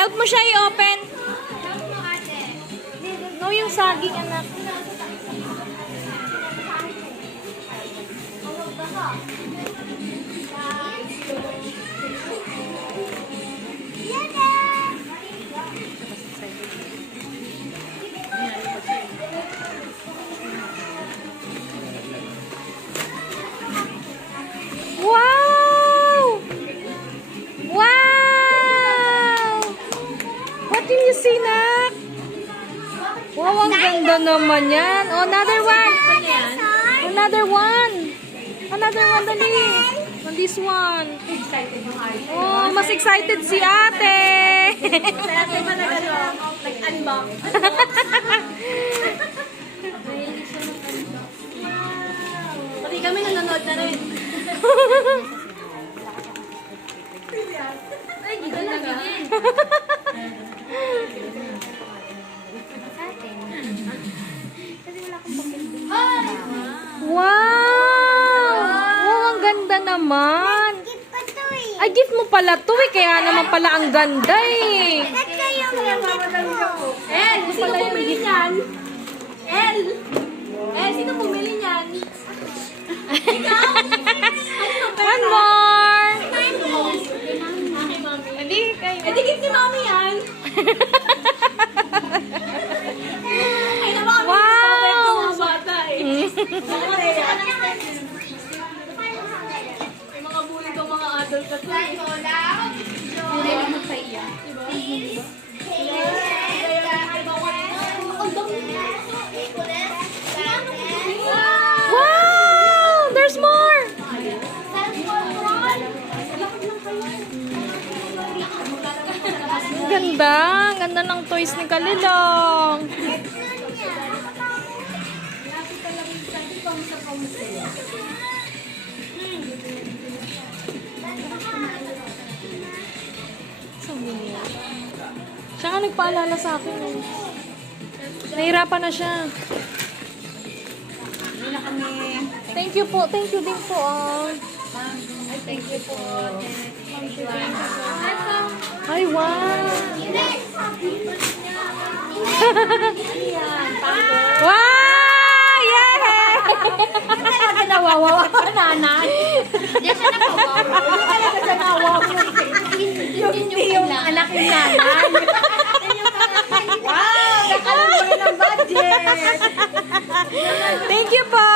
Help mo siya i-open. No, yung saging, anak. Wow! Wow! What do you see, Nak? Wow, ang ganda naman yan. Oh, another one. Another one. Another one, dali. On this one. Oh, mas excited si ate. Si ate ba nag-unbox? Pati kami nanonood na rin. Ay, ganda talaga. Wow! Wow, ang ganda naman. Ay, gift mo pala to eh. Kaya naman pala ang ganda eh. El, sino pumili niyan? El! El, sino pumili niyan? Ikaw? One more. Hindi, kayo. Eh, di gift ni Mami yan. Ay, naman kami Wow! mga bata eh. May mga bully ko mga adult kasi. Hindi naman sa iya. Wow! There's more. Ganda. Ganda ng toys ni Kalilong. Sabi niya. Siya nga nagpaalala sa akin eh. Nahirapan na siya. Thank you po. Thank you din po. Thank you po. Ay, wow. Wow! Yeah! Nawawawa ka, nanay. Diyan siya nakawawa. Yung anak ni nanay. Wow! Nakalaman ng budget. Thank you po!